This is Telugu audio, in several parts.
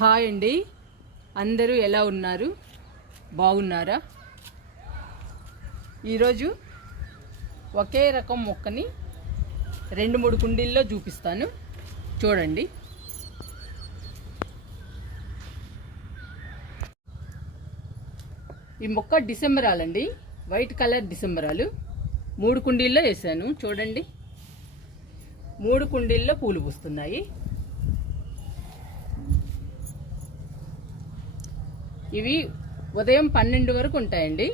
హాయ్ అండి, అందరూ ఎలా ఉన్నారు? బాగున్నారా? ఈరోజు ఒకే రకం మొక్కని 2-3 కుండీల్లో చూపిస్తాను, చూడండి. ఈ మొక్క డిసెంబరాలండి, వైట్ కలర్ డిసెంబరాలు. 3 కుండీల్లో వేసాను, చూడండి. 3 కుండీల్లో పూలు పూస్తున్నాయి. ఇవి ఉదయం 12 వరకు ఉంటాయండి.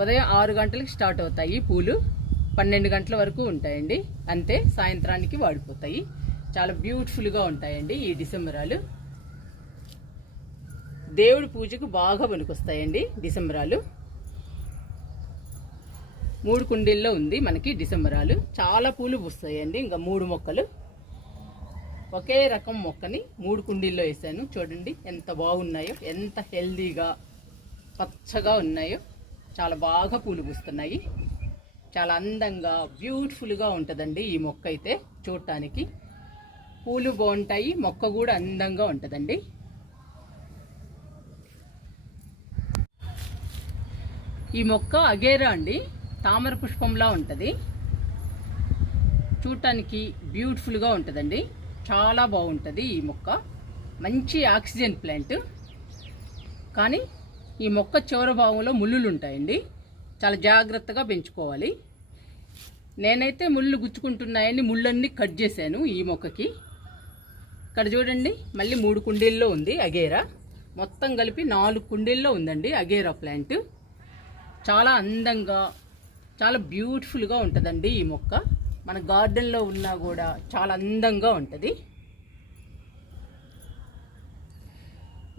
ఉదయం 6 గంటలకు స్టార్ట్ అవుతాయి పూలు, 12 గంటల వరకు ఉంటాయండి. అంతే, సాయంత్రానికి వాడిపోతాయి. చాలా బ్యూటిఫుల్గా ఉంటాయండి ఈ డిసెంబరాలు. దేవుడి పూజకు బాగా పనికొస్తాయండి డిసెంబరాలు. 3 కుండీల్లో ఉంది మనకి డిసెంబరాలు. చాలా పూలు పూస్తాయండి. ఇంకా 3 మొక్కలు, ఒకే రకం మొక్కని 3 కుండీల్లో వేసాను. చూడండి ఎంత బాగున్నాయో, ఎంత హెల్దీగా పచ్చగా ఉన్నాయో. చాలా బాగా పూలు పూస్తున్నాయి. చాలా అందంగా బ్యూటిఫుల్గా ఉంటుందండి ఈ మొక్క అయితే. చూడటానికి పూలు బాగుంటాయి, మొక్క కూడా అందంగా ఉంటుందండి. ఈ మొక్క అగేరా అండి, తామర పుష్పంలా ఉంటుంది. చూడటానికి బ్యూటిఫుల్గా ఉంటుందండి. చాలా బాగుంటుంది ఈ మొక్క. మంచి ఆక్సిజన్ ప్లాంట్. కానీ ఈ మొక్క చివరి భాగంలో ముళ్ళులు ఉంటాయండి, చాలా జాగ్రత్తగా పెంచుకోవాలి. నేనైతే ముళ్ళు గుచ్చుకుంటున్నాయని ముళ్ళన్నీ కట్ చేశాను ఈ మొక్కకి. ఇక్కడ చూడండి, మళ్ళీ 3 కుండీల్లో ఉంది అగేరా. మొత్తం కలిపి 4 కుండీల్లో ఉందండి అగేరా ప్లాంట్. చాలా అందంగా, చాలా బ్యూటిఫుల్గా ఉంటుందండి ఈ మొక్క. మన గార్డెన్లో ఉన్నా కూడా చాలా అందంగా ఉంటుంది.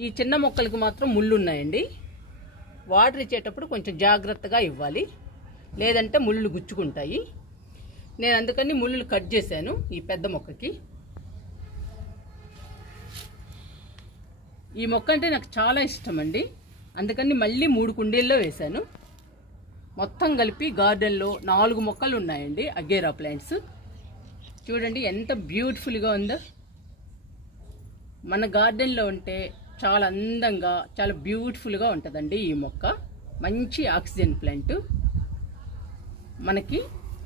ఈ చిన్న మొక్కలకు మాత్రం ముళ్ళు ఉన్నాయండి. వాటర్ ఇచ్చేటప్పుడు కొంచెం జాగ్రత్తగా ఇవ్వాలి, లేదంటే ముళ్ళు గుచ్చుకుంటాయి. నేను అందుకని ముళ్ళు కట్ చేశాను ఈ పెద్ద మొక్కకి. ఈ మొక్క అంటే నాకు చాలా ఇష్టం అండి, అందుకని మళ్ళీ 3 కుండీల్లో వేశాను. మొత్తం కలిపి గార్డెన్లో 4 మొక్కలు ఉన్నాయండి అగేరా ప్లాంట్స్. చూడండి ఎంత బ్యూటిఫుల్గా ఉందో. మన గార్డెన్లో ఉంటే చాలా అందంగా, చాలా బ్యూటిఫుల్గా ఉంటుందండి ఈ మొక్క. మంచి ఆక్సిజన్ ప్లాంట్. మనకి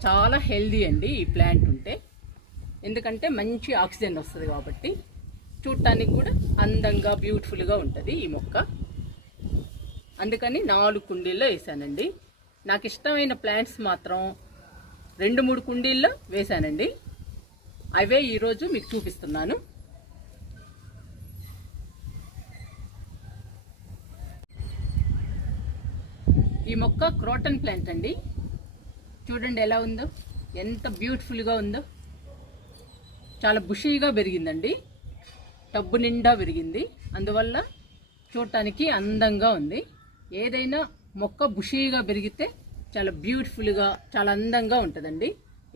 చాలా హెల్దీ అండి ఈ ప్లాంట్ ఉంటే, ఎందుకంటే మంచి ఆక్సిజన్ వస్తుంది కాబట్టి. చూడటానికి కూడా అందంగా, బ్యూటిఫుల్గా ఉంటుంది ఈ మొక్క. అందుకని 4 కుండీల్లో వేసానండి. నాకు ఇష్టమైన ప్లాంట్స్ మాత్రం 2-3 కుండీల్లో వేశానండి. అవే ఈరోజు మీకు చూపిస్తున్నాను. ఈ మొక్క క్రోటన్ ప్లాంట్ అండి. చూడండి ఎలా ఉందో, ఎంత బ్యూటిఫుల్గా ఉందో. చాలా బుషీగా పెరిగిందండి, టబ్బు నిండా పెరిగింది. అందువల్ల చూడటానికి అందంగా ఉంది. ఏదైనా మొక్క బుషీగా పెరిగితే చాలా బ్యూటిఫుల్గా, చాలా అందంగా ఉంటుందండి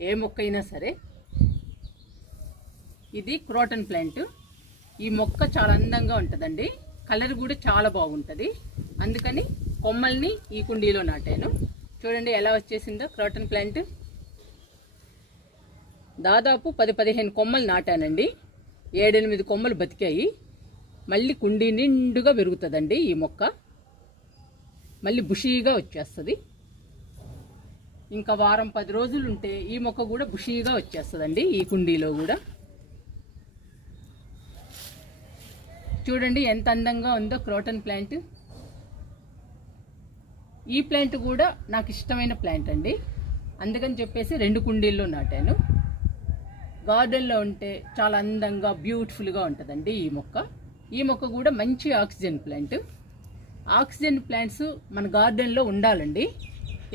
ఏ మొక్క అయినా సరే. ఇది క్రోటన్ ప్లాంట్. ఈ మొక్క చాలా అందంగా ఉంటుందండి, కలర్ కూడా చాలా బాగుంటుంది. అందుకని కొమ్మల్ని ఈ కుండీలో నాటాను. చూడండి ఎలా వచ్చేసిందో క్రోటన్ ప్లాంట్. దాదాపు 10-15 కొమ్మలు నాటానండి. 7-8 కొమ్మలు బతికాయి. మళ్ళీ కుండీ నిండుగా పెరుగుతుందండి ఈ మొక్క. మళ్ళీ బుషీగా వచ్చేస్తుంది. ఇంకా వారం 10 రోజులు ఉంటే ఈ మొక్క కూడా బుషీగా వచ్చేస్తుందండి ఈ కుండీలో కూడా. చూడండి ఎంత అందంగా ఉందో క్రోటన్ ప్లాంట్. ఈ ప్లాంట్ కూడా నాకు ఇష్టమైన ప్లాంట్ అండి, అందుకని చెప్పేసి 2 కుండీల్లో నాటాను. గార్డెన్లో ఉంటే చాలా అందంగా, బ్యూటిఫుల్గా ఉంటుందండి ఈ మొక్క. ఈ మొక్క కూడా మంచి ఆక్సిజన్ ప్లాంట్. ఆక్సిజన్ ప్లాంట్స్ మన గార్డెన్లో ఉండాలండి,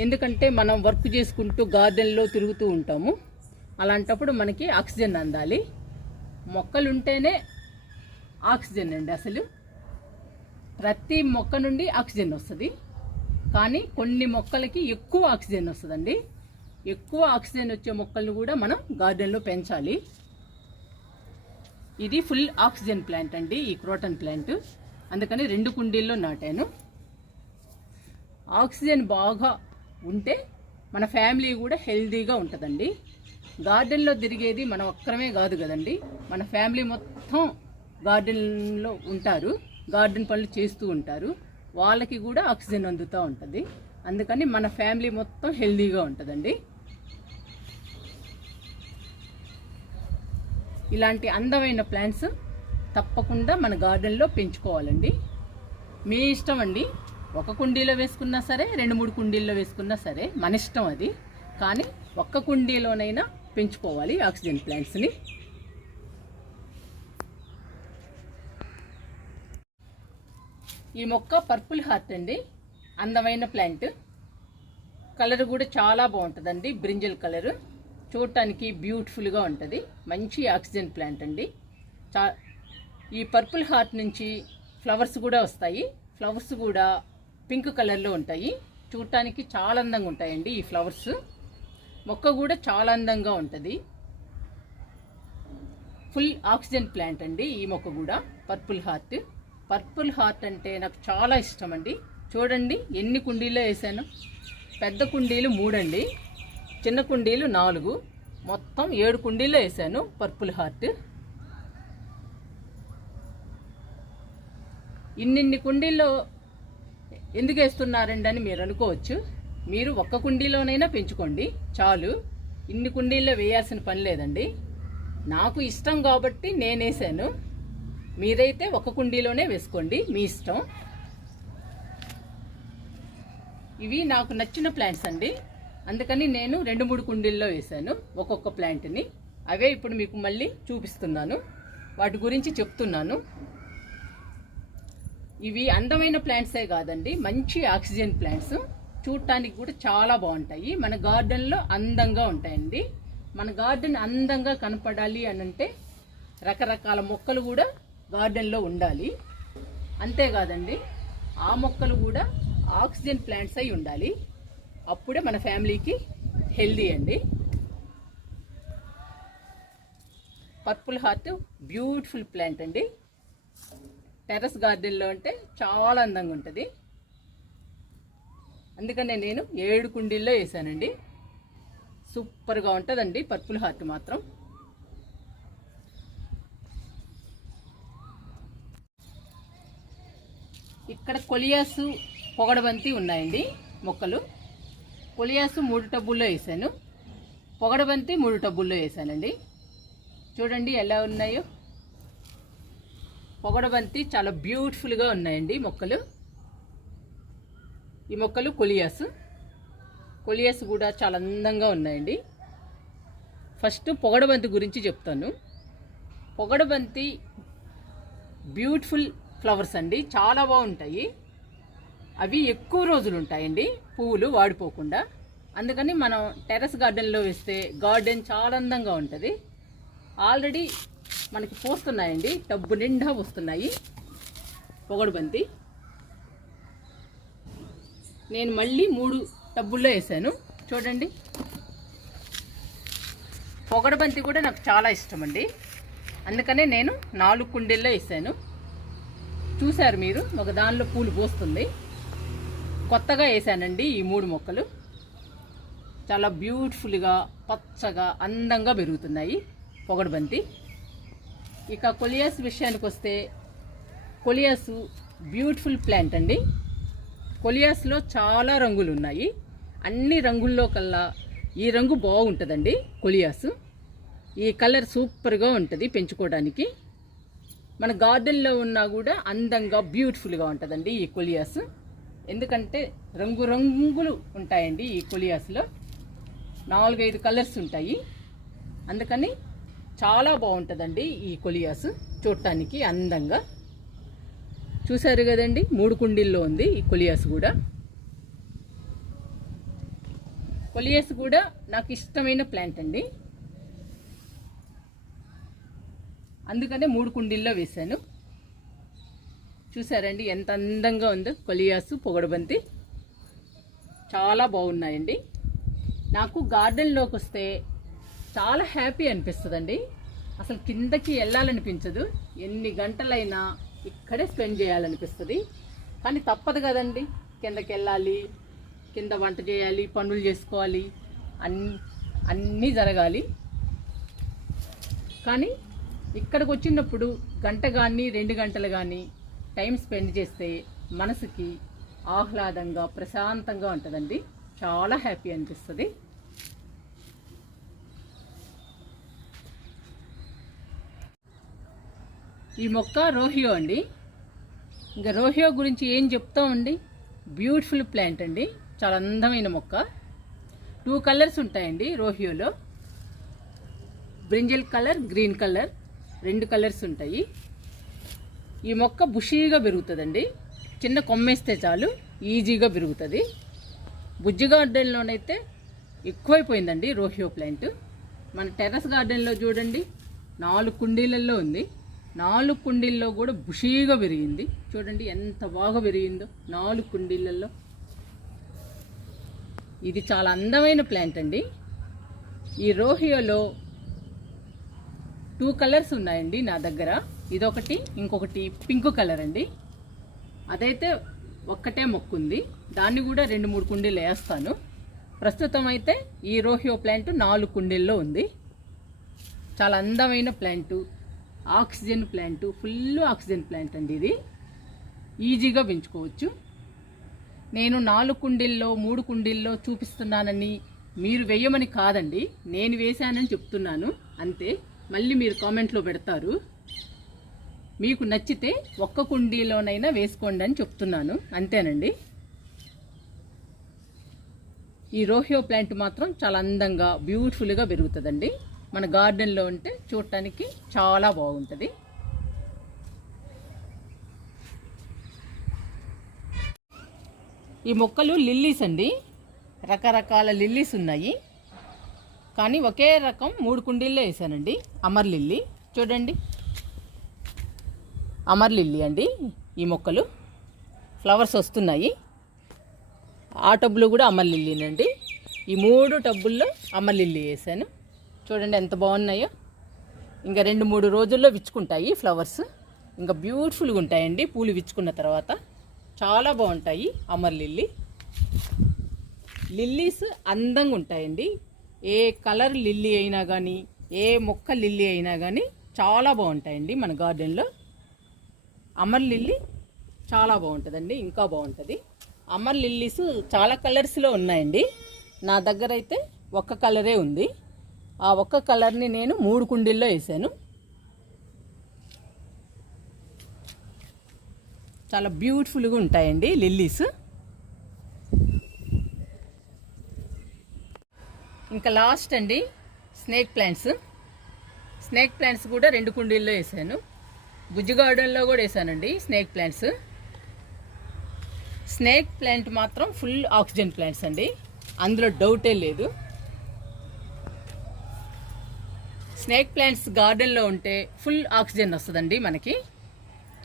ఎందుకంటే మనం వర్క్ చేసుకుంటూ గార్డెన్లో తిరుగుతూ ఉంటాము. అలాంటప్పుడు మనకి ఆక్సిజన్ అందాలి. మొక్కలు ఉంటేనే ఆక్సిజన్ అండి. అసలు ప్రతి మొక్క నుండి ఆక్సిజన్ వస్తుంది, కానీ కొన్ని మొక్కలకి ఎక్కువ ఆక్సిజన్ వస్తుందండి. ఎక్కువ ఆక్సిజన్ వచ్చే మొక్కలను కూడా మనం గార్డెన్లో పెంచాలి. ఇది ఫుల్ ఆక్సిజన్ ప్లాంట్ అండి ఈ క్రోటన్ ప్లాంట్. అందుకని 2 కుండీల్లో నాటాను. ఆక్సిజన్ బాగా ఉంటే మన ఫ్యామిలీ కూడా హెల్దీగా ఉంటుందండి. గార్డెన్లో తిరిగేది మనం ఒక్కరమే కాదు కదండి, మన ఫ్యామిలీ మొత్తం గార్డెన్లో ఉంటారు, గార్డెన్ పనులు చేస్తూ ఉంటారు, వాళ్ళకి కూడా ఆక్సిజన్ అందుతూ ఉంటుంది. అందుకని మన ఫ్యామిలీ మొత్తం హెల్దీగా ఉంటుందండి. ఇలాంటి అందమైన ప్లాంట్స్ తప్పకుండా మన గార్డెన్లో పెంచుకోవాలండి. మీ ఇష్టం అండి, ఒక కుండీలో వేసుకున్నా సరే, 2-3 కుండీల్లో వేసుకున్నా సరే, మన ఇష్టం అది. కానీ ఒక్క కుండీలోనైనా పెంచుకోవాలి ఆక్సిజన్ ప్లాంట్స్ని. ఈ మొక్క పర్పుల్ హార్ట్ అండి, అందమైన ప్లాంట్. కలర్ కూడా చాలా బాగుంటుందండి, బ్రింజల్ కలర్. చూడటానికి బ్యూటిఫుల్గా ఉంటుంది. మంచి ఆక్సిజన్ ప్లాంట్ అండి. ఈ పర్పుల్ హార్ట్ నుంచి ఫ్లవర్స్ కూడా వస్తాయి. ఫ్లవర్స్ కూడా పింక్ కలర్లో ఉంటాయి. చూడటానికి చాలా అందంగా ఉంటాయండి ఈ ఫ్లవర్స్. మొక్క కూడా చాలా అందంగా ఉంటుంది. ఫుల్ ఆక్సిజన్ ప్లాంట్ అండి ఈ మొక్క కూడా, పర్పుల్ హార్ట్. పర్పుల్ హార్ట్ అంటే నాకు చాలా ఇష్టం అండి. చూడండి ఎన్ని కుండీల్లో వేసాను. పెద్ద కుండీలు 3 అండి, చిన్న కుండీలు 4, మొత్తం 7 కుండీల్లో వేసాను పర్పుల్ హార్ట్. ఇన్నిన్ని కుండీల్లో ఎందుకు వేస్తున్నారండి అని మీరు అనుకోవచ్చు. మీరు ఒక్క కుండీలోనైనా పెంచుకోండి చాలు, ఇన్ని కుండీల్లో వేయాల్సిన పని లేదండి. నాకు ఇష్టం కాబట్టి నేను వేసాను. మీరైతే ఒక కుండీలోనే వేసుకోండి, మీ ఇష్టం. ఇవి నాకు నచ్చిన ప్లాంట్స్ అండి, అందుకని నేను 2-3 కుండీల్లో వేసాను ఒక్కొక్క ప్లాంట్ని. అవే ఇప్పుడు మీకు మళ్ళీ చూపిస్తున్నాను, వాటి గురించి చెప్తున్నాను. ఇవి అందమైన ప్లాంట్సే కాదండి, మంచి ఆక్సిజన్ ప్లాంట్స్. చూడటానికి కూడా చాలా బాగుంటాయి, మన గార్డెన్లో అందంగా ఉంటాయండి. మన గార్డెన్ అందంగా కనపడాలి అని అంటే రకరకాల మొక్కలు కూడా గార్డెన్లో ఉండాలి. అంతేకాదండి, ఆ మొక్కలు కూడా ఆక్సిజన్ ప్లాంట్స్ అయి ఉండాలి. అప్పుడే మన ఫ్యామిలీకి హెల్దీ అండి. పర్పుల్ హార్ట్ బ్యూటిఫుల్ ప్లాంట్ అండి. టెర్రస్ గార్డెన్లో అంటే చాలా అందంగా ఉంటుంది. అందుకనే నేను 7 కుండీల్లో వేసానండి. సూపర్గా ఉంటుందండి పర్పుల్ హార్ట్ మాత్రం. ఇక్కడ కొలియాసు, పొగడబంతి ఉన్నాయండి మొక్కలు. కొలియాసు 3 టబ్బుల్లో వేసాను, పొగడబంతి 3 టబ్బుల్లో వేసానండి. చూడండి ఎలా ఉన్నాయో. పొగడబంతి చాలా బ్యూటిఫుల్గా ఉన్నాయండి మొక్కలు. ఈ మొక్కలు కొలియాసు కూడా చాలా అందంగా ఉన్నాయండి. ఫస్ట్ పొగడబంతి గురించి చెప్తాను. పొగడబంతి బ్యూటిఫుల్ ఫ్లవర్స్ అండి, చాలా బాగుంటాయి. అవి ఎక్కువ రోజులు ఉంటాయండి పువ్వులు వాడిపోకుండా. అందుకని మనం టెర్రస్ గార్డెన్లో వేస్తే గార్డెన్ చాలా అందంగా ఉంటుంది. ఆల్రెడీ మనకి పోస్తున్నాయండి, టబ్బు నిండా వస్తున్నాయి పొగడబంతి. నేను మళ్ళీ 3 టబ్బుల్లో వేసాను. చూడండి, పొగడబంతి కూడా నాకు చాలా ఇష్టం అండి. అందుకనే నేను 4 కుండీల్లో వేసాను. చూశారు మీరు, ఒక దానిలో పూలు పోస్తుంది. కొత్తగా వేసానండి ఈ 3 మొక్కలు. చాలా బ్యూటిఫుల్గా పచ్చగా అందంగా పెరుగుతున్నాయి పొగడబంతి. ఇక కొలియాస్ విషయానికి వస్తే, కొలియాసు బ్యూటిఫుల్ ప్లాంట్ అండి. కొలియాస్లో చాలా రంగులు ఉన్నాయి. అన్ని రంగుల్లో కల్లా ఈ రంగు బాగుంటుందండి కొలియాసు. ఈ కలర్ సూపర్గా ఉంటుంది పెంచుకోవడానికి. మన గార్డెన్లో ఉన్నా కూడా అందంగా బ్యూటిఫుల్గా ఉంటుందండి ఈ కొలియాసు. ఎందుకంటే రంగులు ఉంటాయండి ఈ కొలియాస్లో, 4-5 కలర్స్ ఉంటాయి. అందుకని చాలా బాగుంటుందండి ఈ కొలియాసు చూడటానికి అందంగా. చూసారు కదండి, 3 కుండీల్లో ఉంది ఈ కొలియాసు కూడా. కొలియాసు కూడా నాకు ఇష్టమైన ప్లాంట్ అండి, అందుకనే 3 కుండీల్లో వేశాను. చూసారండి ఎంత అందంగా ఉందో కొలియాసు, పొగడబంతి చాలా బాగున్నాయండి. నాకు గార్డెన్లోకి వస్తే చాలా హ్యాపీ అనిపిస్తుందండి. అసలు కిందకి వెళ్ళాలనిపించదు, ఎన్ని గంటలైనా ఇక్కడే స్పెండ్ చేయాలనిపిస్తుంది. కానీ తప్పదు కదండి, కిందకి వెళ్ళాలి, కింద వంట చేయాలి, పనులు చేసుకోవాలి, అన్నీ జరగాలి. కానీ ఇక్కడికి వచ్చినప్పుడు గంట కానీ 2 గంటలు కానీ టైం స్పెండ్ చేస్తే మనసుకి ఆహ్లాదంగా ప్రశాంతంగా ఉంటుందండి. చాలా హ్యాపీ అనిపిస్తుంది. ఈ మొక్క రోహియో అండి. ఇంకా రోహియో గురించి ఏం చెప్తామండి, బ్యూటిఫుల్ ప్లాంట్ అండి, చాలా అందమైన మొక్క. 2 కలర్స్ ఉంటాయండి రోహియోలో, brinjal colour, green colour, 2 colours ఉంటాయి. ఈ మొక్క బుషీగా పెరుగుతుందండి, చిన్న కొమ్మేస్తే చాలు ఈజీగా పెరుగుతుంది. బుజ్జి గార్డెన్లోనైతే ఎక్కువైపోయిందండి రోహియో ప్లాంట్. మన టెర్రస్ గార్డెన్లో చూడండి 4 కుండీలలో ఉంది. 4 కుండీల్లో కూడా బుషీగా పెరిగింది. చూడండి ఎంత బాగా పెరిగిందో 4 కుండీలలో. ఇది చాలా అందమైన ప్లాంట్ అండి. ఈ రోహియోలో 2 కలర్స్ ఉన్నాయండి నా దగ్గర. ఇదొకటి, ఇంకొకటి పింక్ కలర్ అండి. అదైతే ఒక్కటే మొక్క ఉంది, దాన్ని కూడా 2-3 కుండీలు వేస్తాను. ప్రస్తుతం అయితే ఈ రోహియో ప్లాంట్ 4 కుండీల్లో ఉంది. చాలా అందమైన plant, oxygen plant, full oxygen plant అండి. ఇది ఈజీగా పెంచుకోవచ్చు. నేను 4 కుండీల్లో 3 కుండీల్లో చూపిస్తున్నానని మీరు వేయమని కాదండి, నేను వేశానని చెప్తున్నాను అంతే. మళ్ళీ మీరు కామెంట్లో పెడతారు. మీకు నచ్చితే ఒక్క కుండీలోనైనా వేసుకోండి అని చెప్తున్నాను, అంతేనండి. ఈ రోహియో ప్లాంట్ మాత్రం చాలా అందంగా బ్యూటిఫుల్గా పెరుగుతుందండి. మన గార్డెన్లో ఉంటే చూడటానికి చాలా బాగుంటుంది. ఈ మొక్కలు లిల్లీస్ అండి, రకరకాల లిల్లీస్ ఉన్నాయి. కానీ ఒకే రకం 3 కుండీల్లో వేసానండి. అమర్ లిల్లీ చూడండి, అమర్ లిల్లీ అండి. ఈ మొక్కలు ఫ్లవర్స్ వస్తున్నాయి. ఆ టబ్బులో కూడా అమర్ లిల్లీనండి. ఈ 3 టబ్బుల్లో అమర్ లిల్లీ వేసాను. చూడండి ఎంత బాగున్నాయో. ఇంకా 2-3 రోజుల్లో విచ్చుకుంటాయి ఫ్లవర్స్. ఇంకా బ్యూటిఫుల్గా ఉంటాయండి పూలు విచ్చుకున్న తర్వాత, చాలా బాగుంటాయి అమర్ లిల్లీ. లిల్లీస్ అందంగా ఉంటాయండి. ఏ కలర్ లిల్లీ అయినా కానీ, ఏ మొక్క లిల్లీ అయినా కానీ చాలా బాగుంటాయండి మన గార్డెన్లో. అమర్ లిల్లీ చాలా బాగుంటుందండి, ఇంకా బాగుంటుంది. అమర్ లిల్లీస్ చాలా కలర్స్లో ఉన్నాయండి. నా దగ్గర అయితే ఒక్క కలరే ఉంది. ఆ ఒక్క కలర్ని నేను 3 కుండీల్లో వేసాను. చాలా బ్యూటిఫుల్గా ఉంటాయండి లిల్లీస్. ఇంకా లాస్ట్ అండి స్నేక్ ప్లాంట్స్. స్నేక్ ప్లాంట్స్ కూడా 2 కుండీల్లో వేసాను. బుజ్జి గార్డెన్లో కూడా వేసానండి స్నేక్ ప్లాంట్స్. స్నేక్ ప్లాంట్ మాత్రం ఫుల్ ఆక్సిజన్ ప్లాంట్స్ అండి, అందులో డౌటే లేదు. స్నేక్ ప్లాంట్స్ గార్డెన్లో ఉంటే ఫుల్ ఆక్సిజన్ వస్తుందండి మనకి.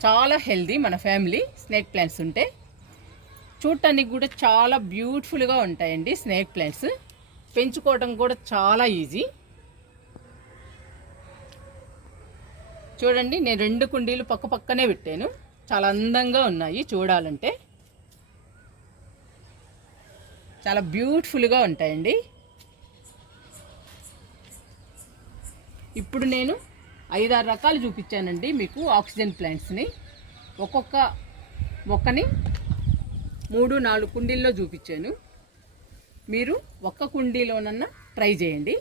చాలా హెల్దీ మన ఫ్యామిలీ స్నేక్ ప్లాంట్స్ ఉంటే. చూడటానికి కూడా చాలా బ్యూటిఫుల్గా ఉంటాయండి స్నేక్ ప్లాంట్స్. పెంచుకోవడం కూడా చాలా ఈజీ. చూడండి నేను 2 కుండీలు పక్క పక్కనే పెట్టాను. చాలా అందంగా ఉన్నాయి చూడాలంటే. చాలా బ్యూటిఫుల్గా ఉంటాయండి. ఇప్పుడు నేను 5-6 రకాలు చూపించానండి మీకు ఆక్సిజన్ ప్లాంట్స్ని. ఒక్కొక్క మొక్కని 3-4 కుండీల్లో చూపించాను. మీరు ఒక్క కుండీలోనన్నా ట్రై చేయండి.